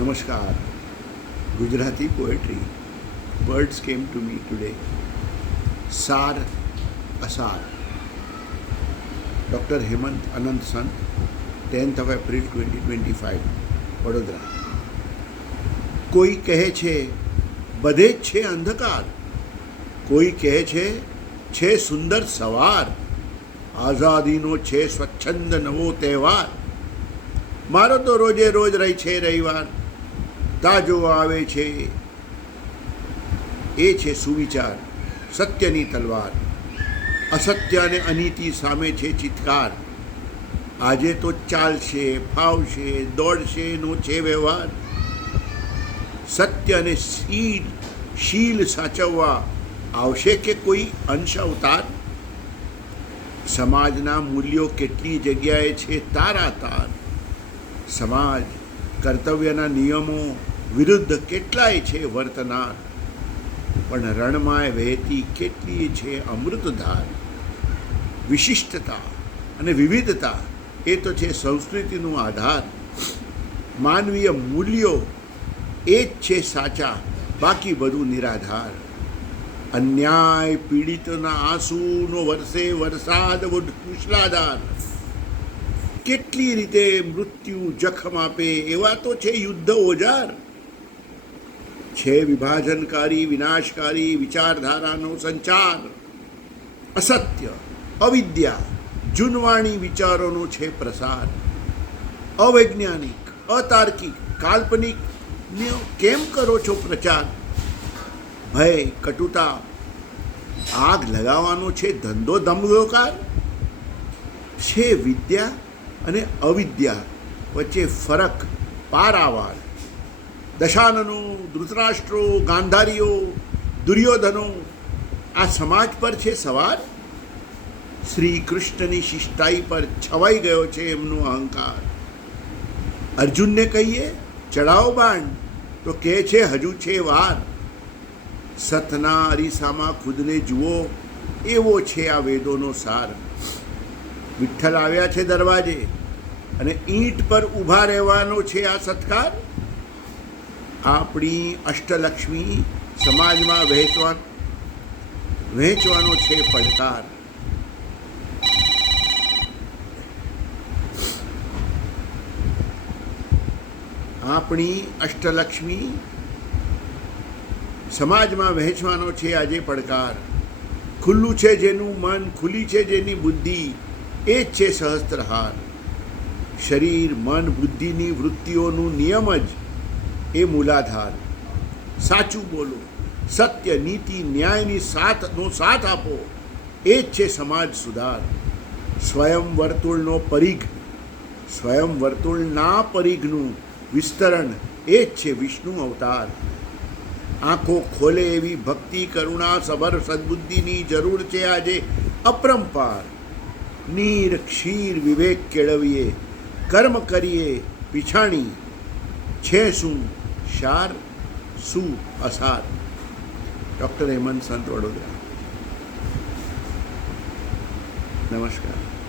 નમસ્કાર Gujarati poetry words came to me today સાર અસાર doctor Hemant Anant Sant tenth of April twenty twenty five Vadodara કોઈ કહે છે બધે જ છે અંધકાર કોઈ કહે છે છે સુંદર સવાર આઝાદીનો છે સ્વચ્છંદ નવો તહેવાર મારો તો રોજે રોજ રહી છે રવિવાર તાજો આવે છે, એ છે સુવિચાર, સત્યની તલવાર. અસત્ય અને અનીતિ સામે છે ચિત્કાર. આજે તો ચાલશે, ફાવશે, દોડશે નો છે વ્યવહાર. સત્ય અને શીલ શીલ સાચવવા આવશે કે કોઈ અંશ અવતાર? સમાજના મૂલ્યો કેટલી જગ્યાએ છે તારા તાર સમાજ, કર્તવ્યના નિયમો વિરુદ્ધ કેટલાય છે વર્તનાર? પણ રણમાં વહેતી કેટલી છે અમૃતધાર? વિશિષ્ટતા અને વિવિધતા એ તો છે સંસ્કૃતિનો આધાર. માનવીય મૂલ્યો એ જ છે સાચા, બાકી બધું નિરાધાર. અન્યાય પીડિતના આંસુનો વરસે વરસાદ મુશલાધાર કેટલી રીતે મૃત્યુ જખમ આપે એવા તો છે યુદ્ધ ઓજાર. છે વિભાજનકારી વિનાશકારી વિચારધારાનો સંચાર અસત્ય અવિદ્યા જૂનવાણી વિચારોનો છે પ્રસાર અવૈજ્ઞાનિક અતાર્કિક કાલ્પનિક કેમ કરો છો પ્રચાર ભય કટુતા આગ લગાવવાનો છે ધંધો ધમધોકાર છે વિદ્યા અને અવિદ્યા વચ્ચે ફરક પારાવાર દશાનનો, ધૃતરાષ્ટ્રો, ગાંધારીઓ, દુર્યોધનો, આ સમાજ પર છે સવાર? શ્રી કૃષ્ણની શિષ્ટાઈ પર છવાઈ ગયો છે એમનો અહંકાર. અર્જુનને કહીએ ચડાવો બાણ. તો કહે છે, હજુ છે વાર. સતના અરીસામાં ખુદને જુઓ, એવો છે આ વેદોનો સાર. વિઠ્ઠલ આવ્યા છે દરવાજે અને ઈંટ પર ઊભા રહેવાનો છે આ સત્કાર? આપણી અષ્ટલક્ષ્મી સમાજમાં વહેંચવા વહેંચવાનો છે પડકાર. આપણી અષ્ટલક્ષ્મી સમાજમાં વહેંચવાનો છે આજે પડકાર. ખુલ્લું છે જેનું મન, ખુલ્લી છે જેની બુદ્ધિ, એ જ છે સહસ્ત્રહાર. શરીર, મન, બુદ્ધિની વૃત્તિઓનું નિયમ જ એ મૂલાધાર, સાચું બોલો, સત્ય, નીતિ, ન્યાયની સાથનો સાથ આપો. એ જ છે સમાજ સુધાર. સ્વયં વર્તુળનો પરિઘ, સ્વયં વર્તુળના પરિઘનું વિસ્તરણ, એ જ છે વિષ્ણુ અવતાર. આંખો ખોલે એવી ભક્તિ, કરુણા સબર સદબુદ્ધિની જરૂર છે આજે અપરંપાર. નીર, ક્ષીર, વિવેક કેળવીએ, કર્મ કરીએ, પીછાણી. છે શું? શાર સુ અસાર? ડૉક્ટર હેમંત સંત વડોદરા. નમસ્કાર.